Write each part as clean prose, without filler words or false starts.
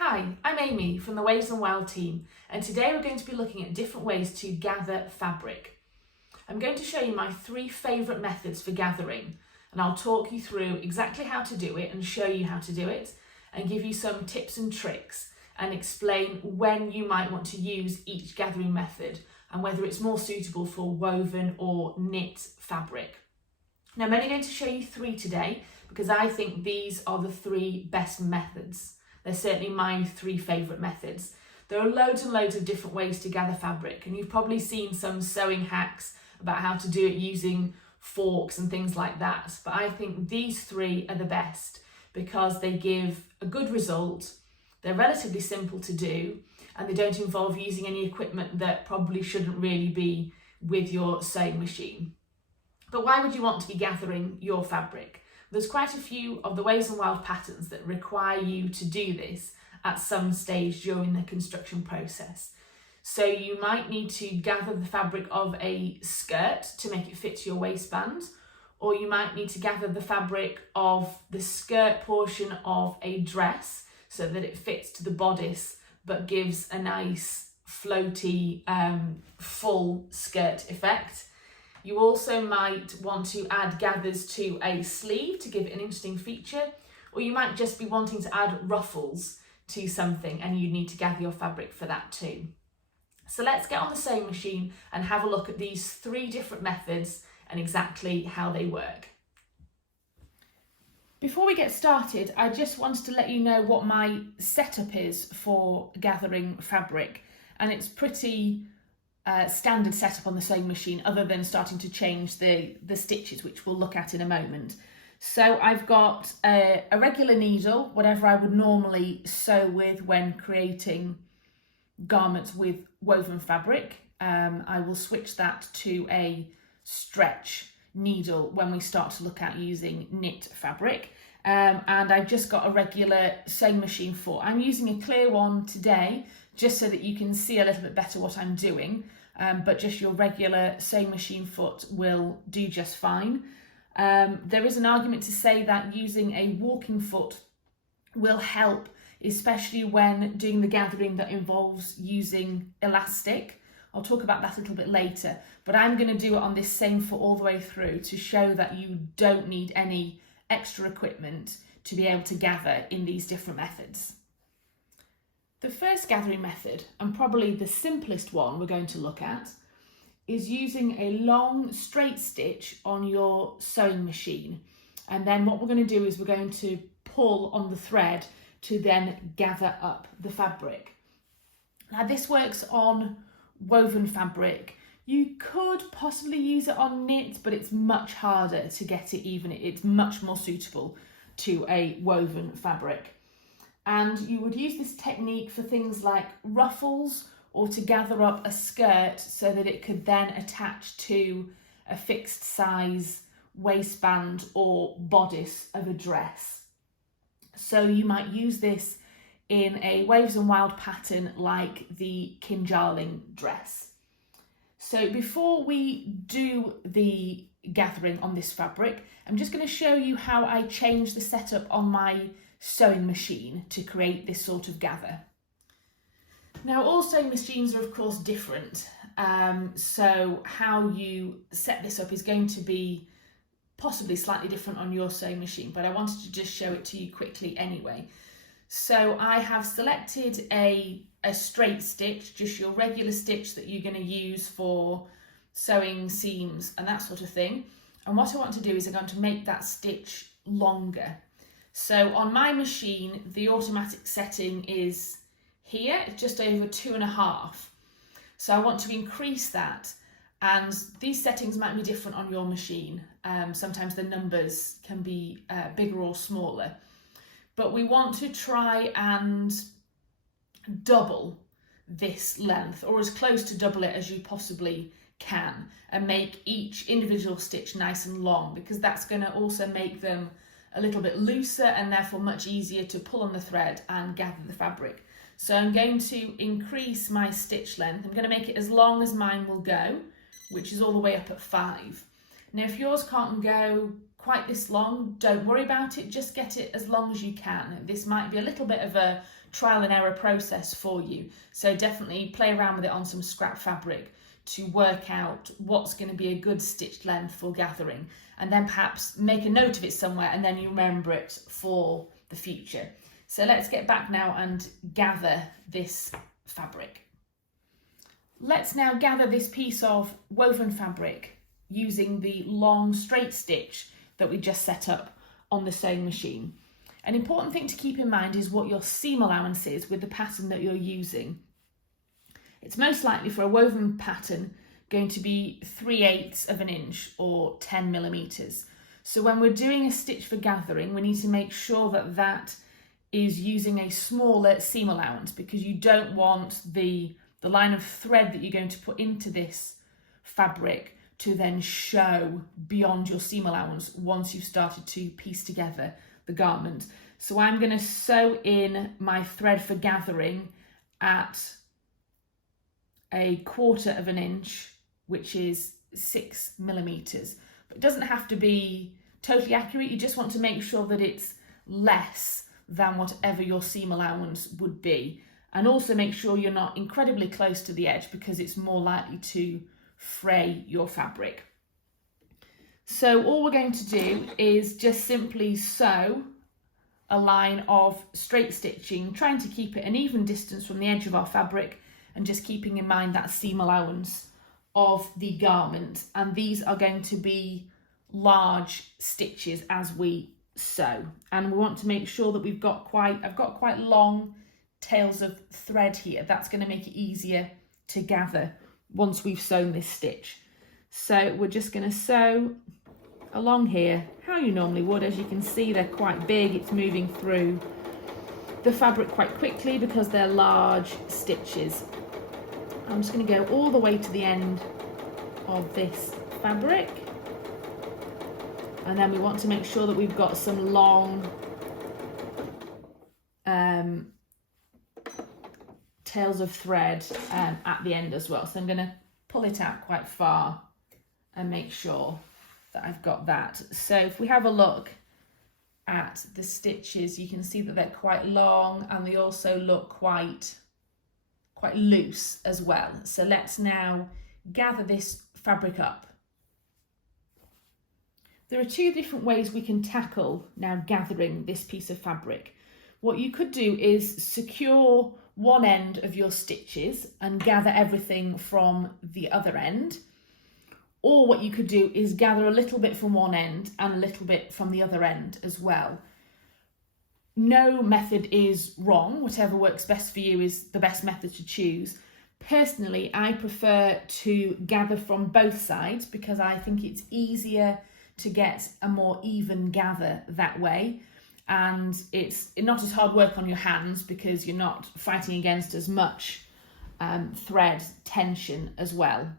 Hi, I'm Amy from the Waves and Wild team, and today we're going to be looking at different ways to gather fabric. I'm going to show you my 3 favourite methods for gathering, and I'll talk you through exactly how to do it and show you how to do it, and give you some tips and tricks and explain when you might want to use each gathering method and whether it's more suitable for woven or knit fabric. Now, I'm only going to show you 3 today because I think these are the 3 best methods. They're certainly my 3 favourite methods. There are loads and loads of different ways to gather fabric, and you've probably seen some sewing hacks about how to do it using forks and things like that. But I think these 3 are the best because they give a good result, they're relatively simple to do, and they don't involve using any equipment that probably shouldn't really be with your sewing machine. But why would you want to be gathering your fabric? There's quite a few of the Waves and Wild patterns that require you to do this at some stage during the construction process. So you might need to gather the fabric of a skirt to make it fit to your waistband, or you might need to gather the fabric of the skirt portion of a dress so that it fits to the bodice but gives a nice floaty full skirt effect. You also might want to add gathers to a sleeve to give it an interesting feature, or you might just be wanting to add ruffles to something and you need to gather your fabric for that too. So let's get on the sewing machine and have a look at these 3 different methods and exactly how they work. Before we get started, I just wanted to let you know what my setup is for gathering fabric, and it's pretty standard setup on the sewing machine, other than starting to change the stitches, which we'll look at in a moment. So I've got a regular needle, whatever I would normally sew with when creating garments with woven fabric. I will switch that to a stretch needle when we start to look at using knit fabric. And I've just got a regular sewing machine foot. I'm using a clear one today just so that you can see a little bit better what I'm doing. But just your regular sewing machine foot will do just fine. There is an argument to say that using a walking foot will help, especially when doing the gathering that involves using elastic. I'll talk about that a little bit later, but I'm going to do it on this same foot all the way through to show that you don't need any extra equipment to be able to gather in these different methods. The first gathering method, and probably the simplest one we're going to look at, is using a long straight stitch on your sewing machine. And then what we're going to do is we're going to pull on the thread to then gather up the fabric. Now this works on woven fabric. You could possibly use it on knit, but it's much harder to get it even. It's much more suitable to a woven fabric. And you would use this technique for things like ruffles or to gather up a skirt so that it could then attach to a fixed size waistband or bodice of a dress. So you might use this in a Waves and Wild pattern like the kinjarling dress. So before we do the gathering on this fabric, I'm just going to show you how I change the setup on my sewing machine to create this sort of gather. Now all sewing machines are of course different, so how you set this up is going to be possibly slightly different on your sewing machine, but I wanted to just show it to you quickly anyway. So I have selected a straight stitch, just your regular stitch that you're going to use for sewing seams and that sort of thing, and what I want to do is I'm going to make that stitch longer. So on my machine, the automatic setting is here, it's just over 2.5. So I want to increase that, and these settings might be different on your machine. Sometimes the numbers can be bigger or smaller, but we want to try and double this length, or as close to double it as you possibly can, and make each individual stitch nice and long, because that's going to also make them a little bit looser and therefore much easier to pull on the thread and gather the fabric. So I'm going to increase my stitch length. I'm going to make it as long as mine will go, which is all the way up at 5. Now if yours can't go quite this long, don't worry about it, just get it as long as you can. This might be a little bit of a trial and error process for you, so definitely play around with it on some scrap fabric to work out what's going to be a good stitch length for gathering, and then perhaps make a note of it somewhere and then you remember it for the future. So let's get back now and gather this fabric. Let's now gather this piece of woven fabric using the long straight stitch that we just set up on the sewing machine. An important thing to keep in mind is what your seam allowance is with the pattern that you're using. It's most likely for a woven pattern going to be 3/8 of an inch or 10 millimeters. So when we're doing a stitch for gathering, we need to make sure that that is using a smaller seam allowance, because you don't want the line of thread that you're going to put into this fabric to then show beyond your seam allowance once you've started to piece together the garment. So I'm going to sew in my thread for gathering at 1/4 of an inch, which is 6 millimeters. But it doesn't have to be totally accurate. You just want to make sure that it's less than whatever your seam allowance would be. And also make sure you're not incredibly close to the edge, because it's more likely to fray your fabric. So all we're going to do is just simply sew a line of straight stitching, trying to keep it an even distance from the edge of our fabric and just keeping in mind that seam allowance of the garment. And these are going to be large stitches as we sew, and we want to make sure that I've got quite long tails of thread here. That's going to make it easier to gather once we've sewn this stitch. So we're just going to sew along here how you normally would. As you can see, they're quite big. It's moving through the fabric quite quickly because they're large stitches. I'm just going to go all the way to the end of this fabric, and then we want to make sure that we've got some long tails of thread at the end as well. So I'm going to pull it out quite far and make sure that I've got that. So if we have a look at the stitches, you can see that they're quite long, and they also look quite loose as well. So let's now gather this fabric up. There are two different ways we can tackle now gathering this piece of fabric. What you could do is secure one end of your stitches and gather everything from the other end. Or what you could do is gather a little bit from one end and a little bit from the other end as well. No method is wrong. Whatever works best for you is the best method to choose. Personally, I prefer to gather from both sides because I think it's easier to get a more even gather that way. And it's not as hard work on your hands because you're not fighting against as much thread tension as well.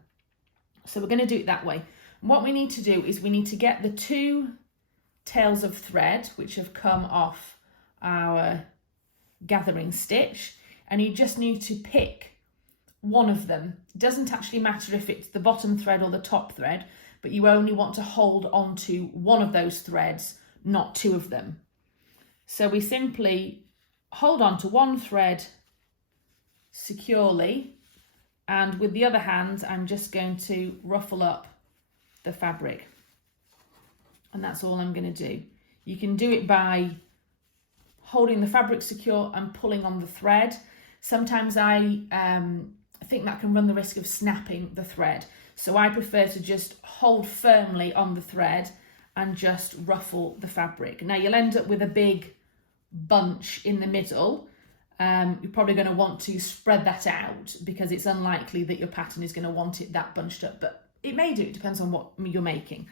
So we're going to do it that way. And what we need to do is we need to get the two tails of thread which have come off our gathering stitch, and you just need to pick one of them. It doesn't actually matter if it's the bottom thread or the top thread, but you only want to hold on to one of those threads, not two of them. So we simply hold on to one thread securely, and with the other hand, I'm just going to ruffle up the fabric. And that's all I'm going to do. You can do it by holding the fabric secure and pulling on the thread. Sometimes I think that can run the risk of snapping the thread. So I prefer to just hold firmly on the thread and just ruffle the fabric. Now you'll end up with a big bunch in the middle. You're probably going to want to spread that out because it's unlikely that your pattern is going to want it that bunched up, but it may do. It depends on what you're making.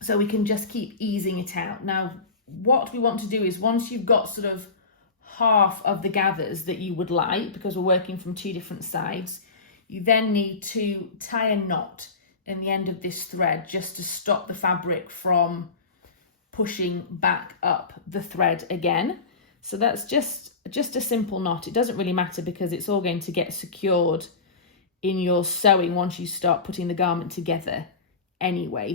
So we can just keep easing it out. Now, what we want to do is once you've got sort of half of the gathers that you would like, because we're working from two different sides, you then need to tie a knot in the end of this thread just to stop the fabric from pushing back up the thread again. So that's just a simple knot. It doesn't really matter because it's all going to get secured in your sewing once you start putting the garment together anyway.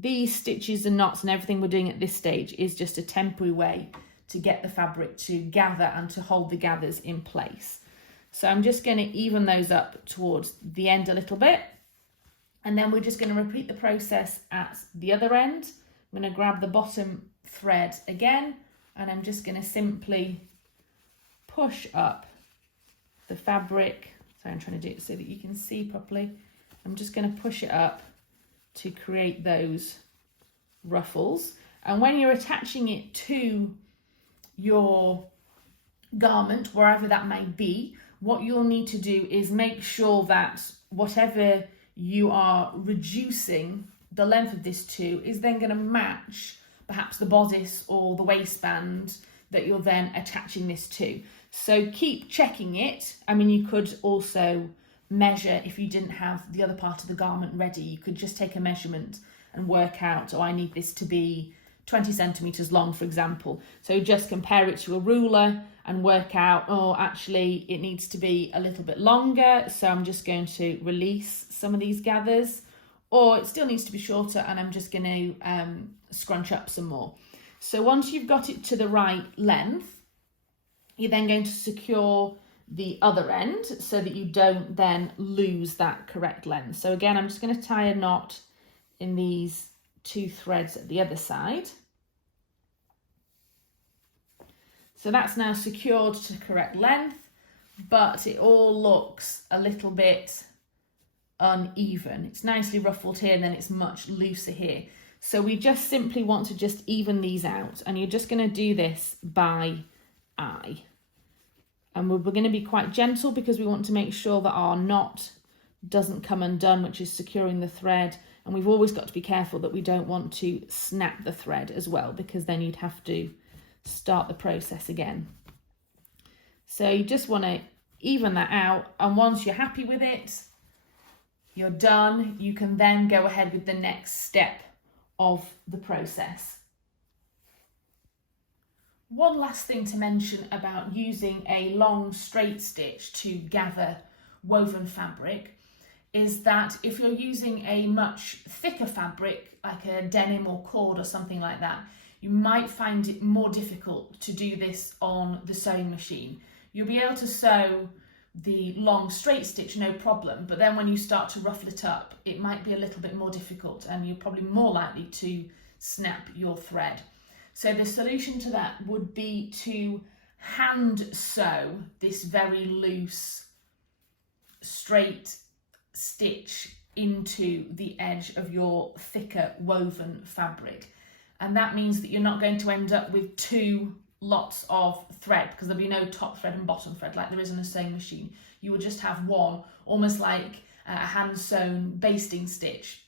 these stitches and knots and everything we're doing at this stage is just a temporary way to get the fabric to gather and to hold the gathers in place. So I'm just going to even those up towards the end a little bit. And then we're just going to repeat the process at the other end. I'm going to grab the bottom thread again, and I'm just going to simply push up the fabric. So I'm trying to do it so that you can see properly. I'm just going to push it up to create those ruffles. And when you're attaching it to your garment, wherever that may be, what you'll need to do is make sure that whatever you are reducing the length of this to is then going to match perhaps the bodice or the waistband that you're then attaching this to. So keep checking it. I mean, you could also measure if you didn't have the other part of the garment ready. You could just take a measurement and work out, oh, I need this to be 20 centimetres long, for example. So just compare it to a ruler and work out, oh, actually it needs to be a little bit longer, so I'm just going to release some of these gathers, or it still needs to be shorter and I'm just going to scrunch up some more. So once you've got it to the right length, you're then going to secure the other end so that you don't then lose that correct length. So again, I'm just going to tie a knot in these two threads at the other side. So that's now secured to the correct length, but it all looks a little bit uneven. It's nicely ruffled here and then it's much looser here. So we just simply want to just even these out, and you're just going to do this by eye. And we're going to be quite gentle because we want to make sure that our knot doesn't come undone, which is securing the thread. And we've always got to be careful that we don't want to snap the thread as well, because then you'd have to start the process again. So you just want to even that out, and once you're happy with it, you're done. You can then go ahead with the next step of the process. One last thing to mention about using a long straight stitch to gather woven fabric is that if you're using a much thicker fabric, like a denim or cord or something like that, you might find it more difficult to do this on the sewing machine. You'll be able to sew the long straight stitch no problem, but then when you start to ruffle it up, it might be a little bit more difficult and you're probably more likely to snap your thread. So the solution to that would be to hand sew this very loose straight stitch into the edge of your thicker woven fabric. And that means that you're not going to end up with two lots of thread, because there'll be no top thread and bottom thread like there is on a sewing machine. You will just have one, almost like a hand sewn basting stitch.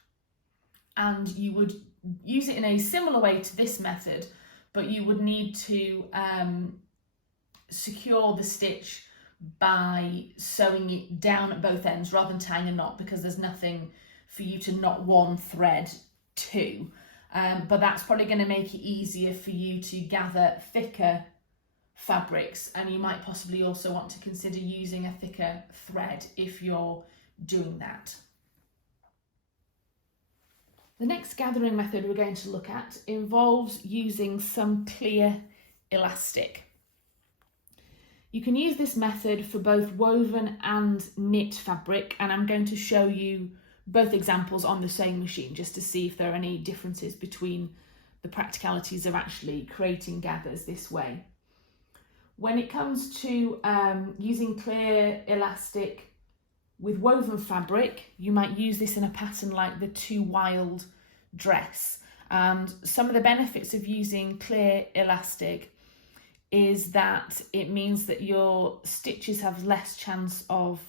And you would use it in a similar way to this method, but you would need to secure the stitch by sewing it down at both ends rather than tying a knot, because there's nothing for you to knot one thread to. But that's probably going to make it easier for you to gather thicker fabrics, and you might possibly also want to consider using a thicker thread if you're doing that. The next gathering method we're going to look at involves using some clear elastic. You can use this method for both woven and knit fabric, and I'm going to show you both examples on the sewing machine just to see if there are any differences between the practicalities of actually creating gathers this way. When it comes to using clear elastic with woven fabric, you might use this in a pattern like the Too Wild dress. And some of the benefits of using clear elastic is that it means that your stitches have less chance of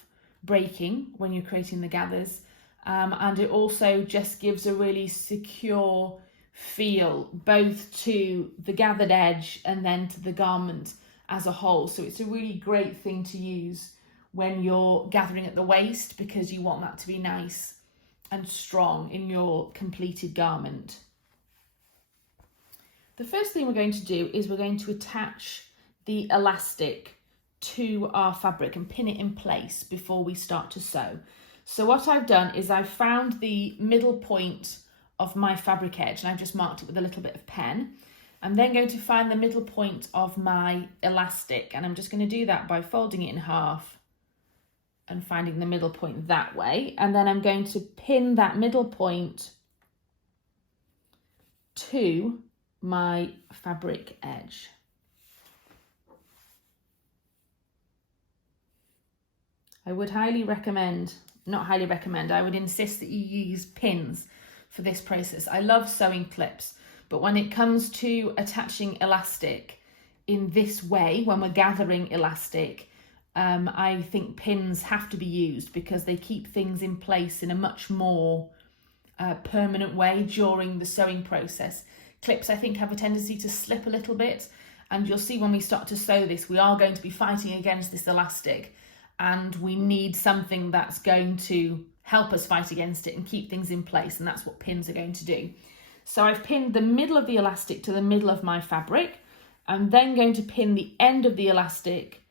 breaking when you're creating the gathers. And it also just gives a really secure feel both to the gathered edge and then to the garment as a whole. So it's a really great thing to use when you're gathering at the waist, because you want that to be nice and strong in your completed garment. The first thing we're going to do is we're going to attach the elastic to our fabric and pin it in place before we start to sew. So what I've done is I've found the middle point of my fabric edge, and I've just marked it with a little bit of pen. I'm then going to find the middle point of my elastic, and I'm just going to do that by folding it in half and finding the middle point that way. And then I'm going to pin that middle point to my fabric edge. I would highly recommend, not highly recommend, I would insist that you use pins for this process. I love sewing clips, but when it comes to attaching elastic in this way, when we're gathering elastic, I think pins have to be used because they keep things in place in a much more permanent way during the sewing process. Clips, I think, have a tendency to slip a little bit, and you'll see when we start to sew this, we are going to be fighting against this elastic, and we need something that's going to help us fight against it and keep things in place, and that's what pins are going to do. So I've pinned the middle of the elastic to the middle of my fabric. I'm then going to pin the end of the elastic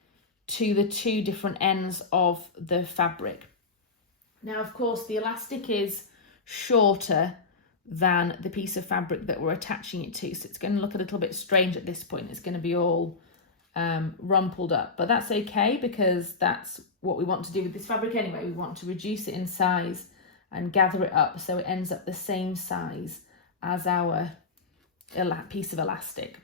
to the two different ends of the fabric. Now, of course, the elastic is shorter than the piece of fabric that we're attaching it to, so it's going to look a little bit strange at this point. It's going to be all rumpled up, but that's okay because that's what we want to do with this fabric anyway. We want to reduce it in size and gather it up so it ends up the same size as our piece of elastic.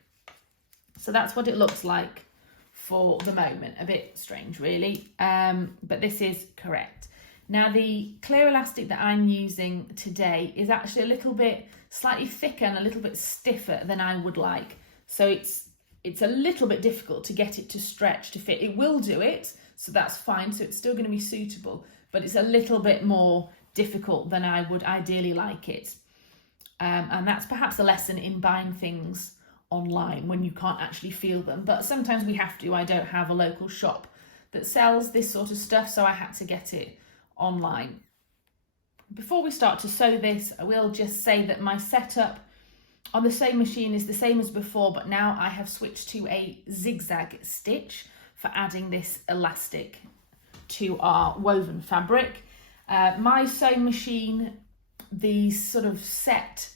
So that's what it looks like for the moment. A bit strange really, but this is correct. Now, the clear elastic that I'm using today is actually a little bit slightly thicker and a little bit stiffer than I would like. So it's a little bit difficult to get it to stretch to fit. It will do it, so that's fine. So it's still going to be suitable, but it's a little bit more difficult than I would ideally like it. And that's perhaps a lesson in buying things online when you can't actually feel them. But sometimes we have to. I don't have a local shop that sells this sort of stuff, so I had to get it online. Before we start to sew this, I will just say that my setup on the sewing machine is the same as before, but now I have switched to a zigzag stitch for adding this elastic to our woven fabric. My sewing machine, the sort of set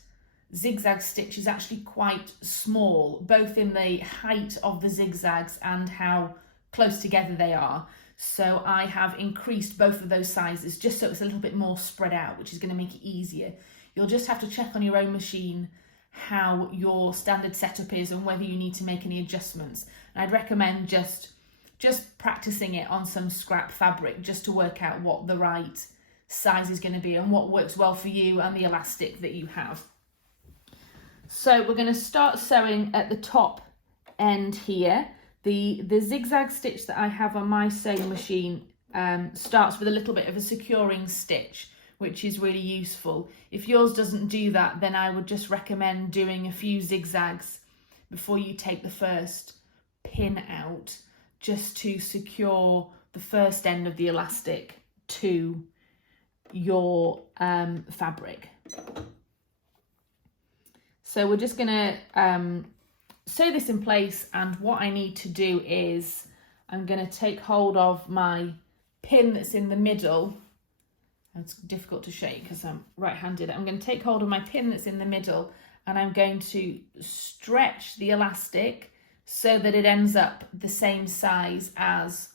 zigzag stitch is actually quite small, both in the height of the zigzags and how close together they are. So I have increased both of those sizes just so it's a little bit more spread out, which is going to make it easier. You'll just have to check on your own machine how your standard setup is and whether you need to make any adjustments. And I'd recommend just practicing it on some scrap fabric just to work out what the right size is going to be and what works well for you and the elastic that you have. So we're going to start sewing at the top end here. The zigzag stitch that I have on my sewing machine starts with a little bit of a securing stitch, which is really useful. If yours doesn't do that, then I would just recommend doing a few zigzags before you take the first pin out, just to secure the first end of the elastic to your fabric. So we're just going to sew this in place, and what I need to do is I'm going to take hold of my pin that's in the middle. It's difficult to show you because I'm right-handed. I'm going to take hold of my pin that's in the middle, and I'm going to stretch the elastic so that it ends up the same size as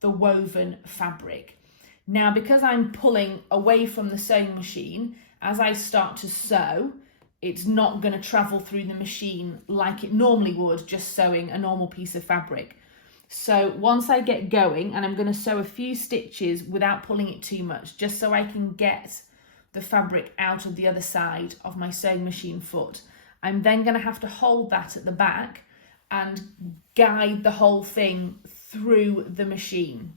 the woven fabric. Now, because I'm pulling away from the sewing machine, as I start to sew, it's not going to travel through the machine like it normally would just sewing a normal piece of fabric. So once I get going, and I'm going to sew a few stitches without pulling it too much, just so I can get the fabric out of the other side of my sewing machine foot, I'm then going to have to hold that at the back and guide the whole thing through the machine.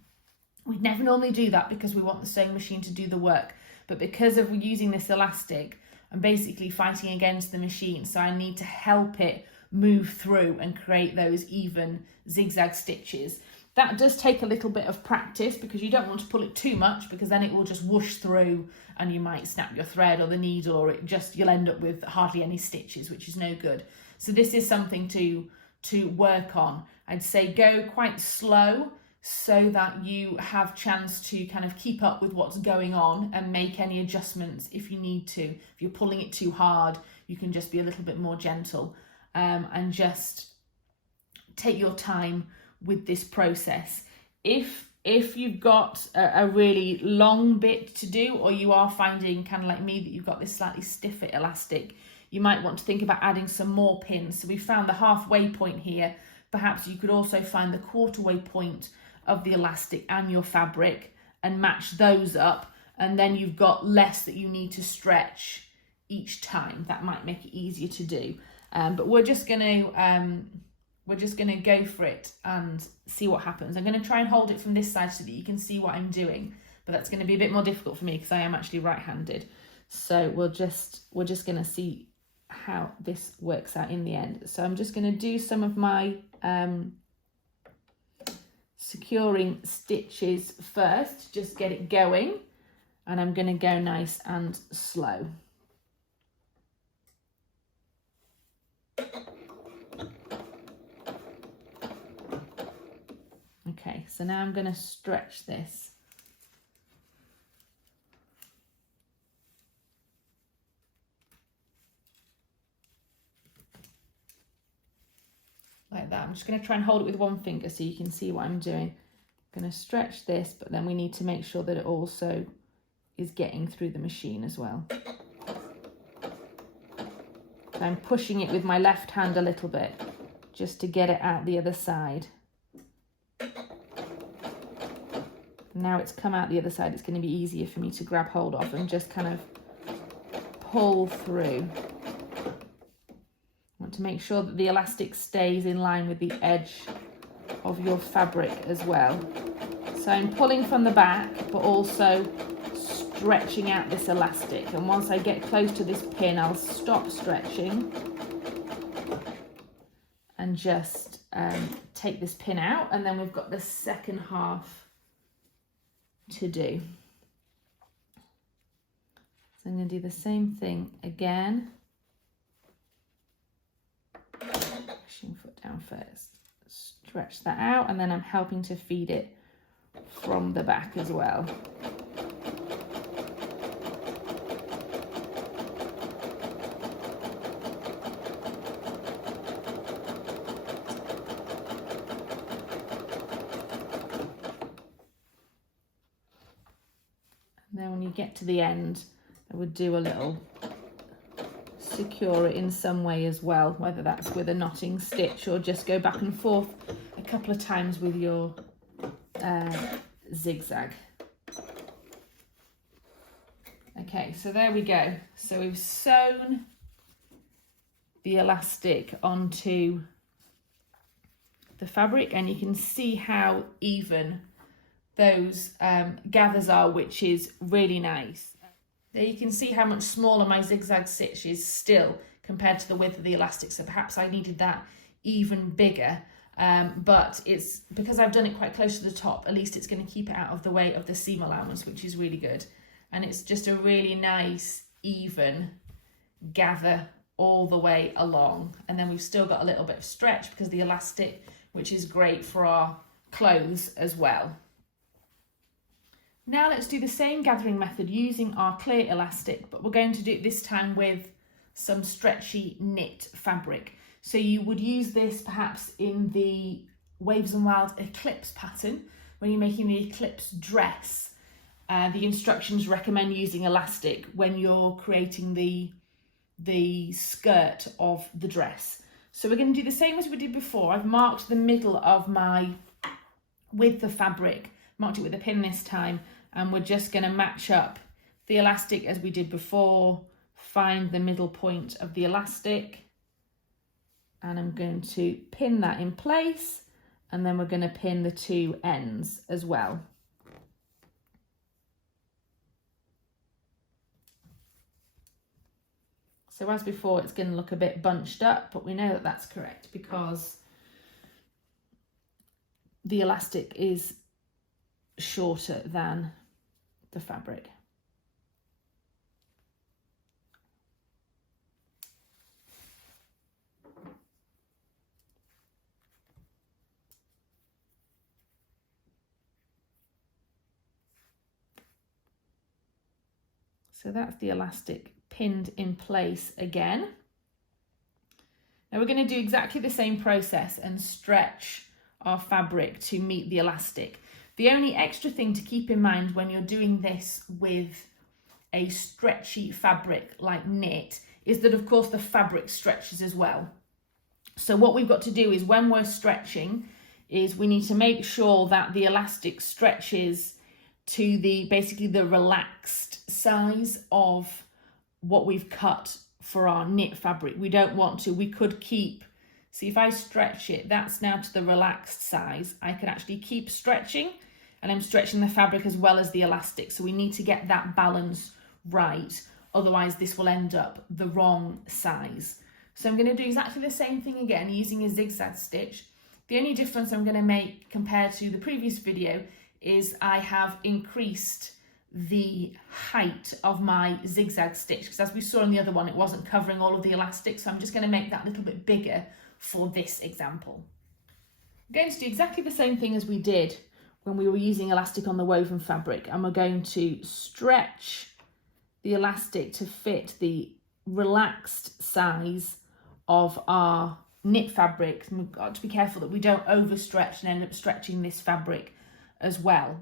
We'd never normally do that because we want the sewing machine to do the work, but because of using this elastic, I'm basically fighting against the machine, so I need to help it move through and create those even zigzag stitches. That does take a little bit of practice because you don't want to pull it too much, because then it will just whoosh through and you might snap your thread or the needle, or you'll end up with hardly any stitches, which is no good. So this is something to work on. I'd say go quite slow so that you have chance to kind of keep up with what's going on and make any adjustments if you need to. If you're pulling it too hard, you can just be a little bit more gentle, and just take your time with this process. If you've got a really long bit to do, or you are finding, kind of like me, that you've got this slightly stiffer elastic, you might want to think about adding some more pins. So we found the halfway point here. Perhaps you could also find the quarter-way point of the elastic and your fabric and match those up, and then you've got less that you need to stretch each time. That might make it easier to do. But we're just gonna go for it and see what happens. I'm gonna try and hold it from this side so that you can see what I'm doing, but that's gonna be a bit more difficult for me because I am actually right-handed. So we're just gonna see how this works out in the end. So I'm just gonna do some of my securing stitches first, just get it going, and I'm gonna go nice and slow. Okay, so now I'm going to stretch this. Like that. I'm just going to try and hold it with one finger so you can see what I'm doing. I'm going to stretch this, but then we need to make sure that it also is getting through the machine as well. So I'm pushing it with my left hand a little bit just to get it out the other side. Now it's come out the other side, it's going to be easier for me to grab hold of and just kind of pull through. I want to make sure that the elastic stays in line with the edge of your fabric as well. So I'm pulling from the back, but also stretching out this elastic. And once I get close to this pin, I'll stop stretching and just take this pin out. And then we've got the second half to do. So I'm going to do the same thing again. Pushing foot down first. Stretch that out, and then I'm helping to feed it from the back as well. Then when you get to the end, I would do a little secure it in some way as well, whether that's with a knotting stitch or just go back and forth a couple of times with your zigzag. Okay, so there we go. So we've sewn the elastic onto the fabric, and you can see how even those gathers are, which is really nice. There you can see how much smaller my zigzag stitch is still compared to the width of the elastic, so perhaps I needed that even bigger, but it's because I've done it quite close to the top, at least it's going to keep it out of the way of the seam allowance, which is really good. And it's just a really nice even gather all the way along, and then we've still got a little bit of stretch because of the elastic, which is great for our clothes as well. Now let's do the same gathering method using our clear elastic, but we're going to do it this time with some stretchy knit fabric. So you would use this perhaps in the Waves and Wild eclipse pattern when you're making the eclipse dress. The instructions recommend using elastic when you're creating the skirt of the dress. So we're going to do the same as we did before. I've marked the middle of my width of fabric, marked it with a pin this time, and we're just going to match up the elastic as we did before, find the middle point of the elastic, and I'm going to pin that in place, and then we're going to pin the two ends as well. So as before, it's going to look a bit bunched up, but we know that that's correct because the elastic is shorter than the fabric. So that's the elastic pinned in place again. Now we're going to do exactly the same process and stretch our fabric to meet the elastic. The only extra thing to keep in mind when you're doing this with a stretchy fabric like knit is that of course the fabric stretches as well. So what we've got to do is when we're stretching is we need to make sure that the elastic stretches to basically the relaxed size of what we've cut for our knit fabric. We don't want to, we could keep, see if I stretch it, that's now to the relaxed size. I could actually keep stretching and I'm stretching the fabric as well as the elastic. So we need to get that balance right. Otherwise this will end up the wrong size. So I'm going to do exactly the same thing again using a zigzag stitch. The only difference I'm going to make compared to the previous video is I have increased the height of my zigzag stitch because as we saw in the other one it wasn't covering all of the elastic, so I'm just going to make that a little bit bigger for this example. I'm going to do exactly the same thing as we did when we were using elastic on the woven fabric, and we're going to stretch the elastic to fit the relaxed size of our knit fabric. And we've got to be careful that we don't overstretch and end up stretching this fabric as well.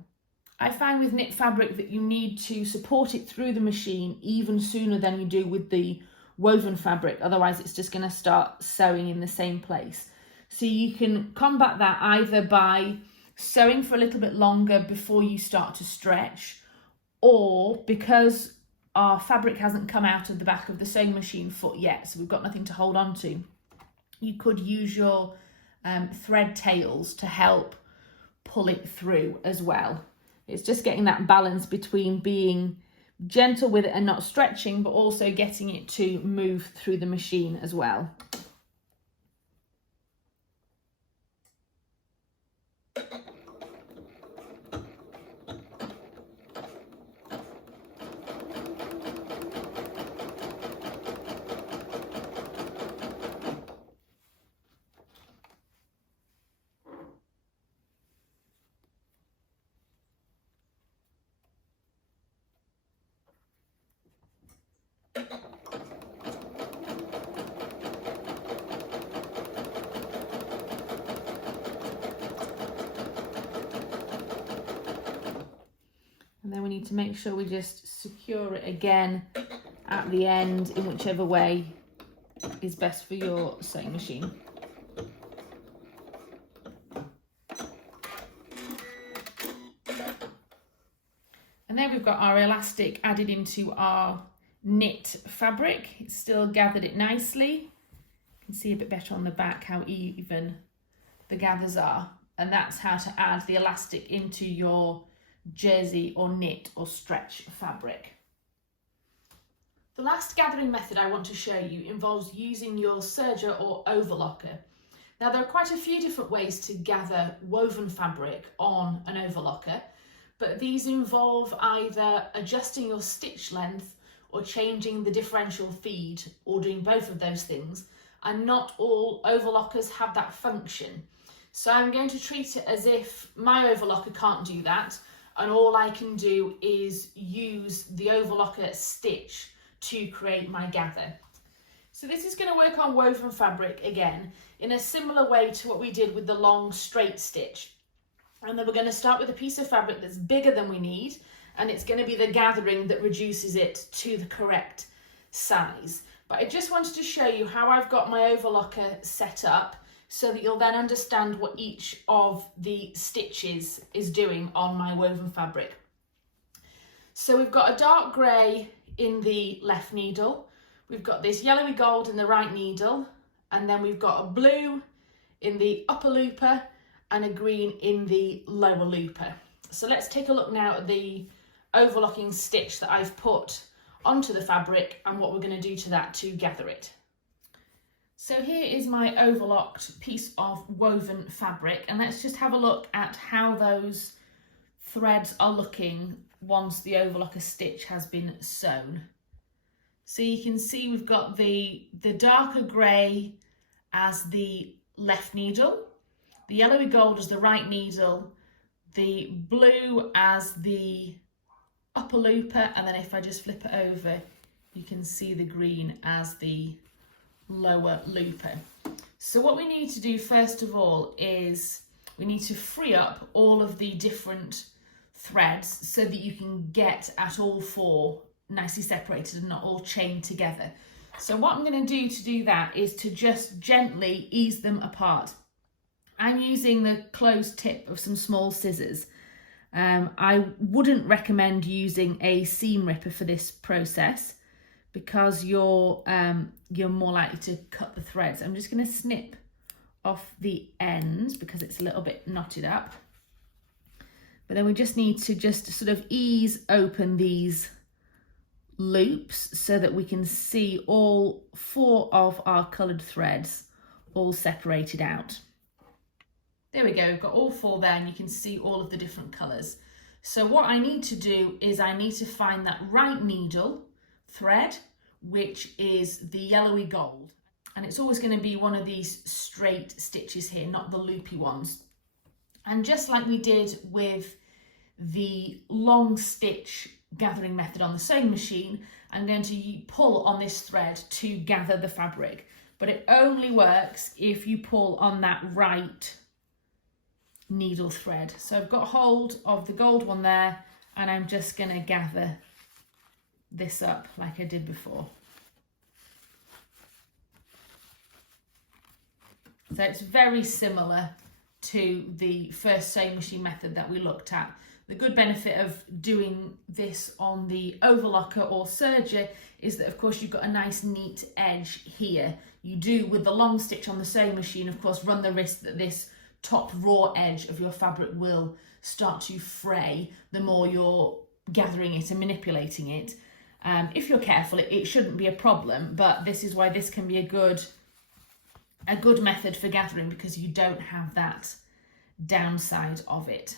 I find with knit fabric that you need to support it through the machine even sooner than you do with the woven fabric, otherwise it's just going to start sewing in the same place. So you can combat that either by sewing for a little bit longer before you start to stretch, or because our fabric hasn't come out of the back of the sewing machine foot yet, so we've got nothing to hold on to, you could use your thread tails to help pull it through as well. It's just getting that balance between being gentle with it and not stretching, but also getting it to move through the machine as well. And then we need to make sure we just secure it again at the end in whichever way is best for your sewing machine. And then we've got our elastic added into our knit fabric. It's still gathered it nicely. You can see a bit better on the back how even the gathers are. And that's how to add the elastic into your jersey or knit or stretch fabric. The last gathering method I want to show you involves using your serger or overlocker. Now there are quite a few different ways to gather woven fabric on an overlocker, but these involve either adjusting your stitch length or changing the differential feed, or doing both of those things, and not all overlockers have that function. So I'm going to treat it as if my overlocker can't do that, and all I can do is use the overlocker stitch to create my gather. So this is going to work on woven fabric again in a similar way to what we did with the long straight stitch. And then we're going to start with a piece of fabric that's bigger than we need, and it's going to be the gathering that reduces it to the correct size. But I just wanted to show you how I've got my overlocker set up, so that you'll then understand what each of the stitches is doing on my woven fabric. So we've got a dark grey in the left needle, we've got this yellowy gold in the right needle, and then we've got a blue in the upper looper and a green in the lower looper. So let's take a look now at the overlocking stitch that I've put onto the fabric and what we're going to do to that to gather it. So here is my overlocked piece of woven fabric, and let's just have a look at how those threads are looking once the overlocker stitch has been sewn. So you can see we've got the darker grey as the left needle, the yellowy gold as the right needle, the blue as the upper looper, and then if I just flip it over, you can see the green as the lower looper. So what we need to do first of all is we need to free up all of the different threads so that you can get at all four nicely separated and not all chained together. So what I'm going to do that is to just gently ease them apart. I'm using the closed tip of some small scissors. I wouldn't recommend using a seam ripper for this process because you're more likely to cut the threads. I'm just going to snip off the ends because it's a little bit knotted up. But then we just need to just sort of ease open these loops so that we can see all four of our coloured threads all separated out. There we go, we've got all four there and you can see all of the different colours. So what I need to do is I need to find that right needle thread, which is the yellowy gold. And it's always going to be one of these straight stitches here, not the loopy ones. And just like we did with the long stitch gathering method on the sewing machine, I'm going to pull on this thread to gather the fabric. But it only works if you pull on that right needle thread. So I've got hold of the gold one there and I'm just going to gather this up like I did before. So it's very similar to the first sewing machine method that we looked at. The good benefit of doing this on the overlocker or serger is that of course you've got a nice neat edge here. You do with the long stitch on the sewing machine of course run the risk that this top raw edge of your fabric will start to fray the more you're gathering it and manipulating it. If you're careful it shouldn't be a problem, but this is why this can be a good method for gathering because you don't have that downside of it.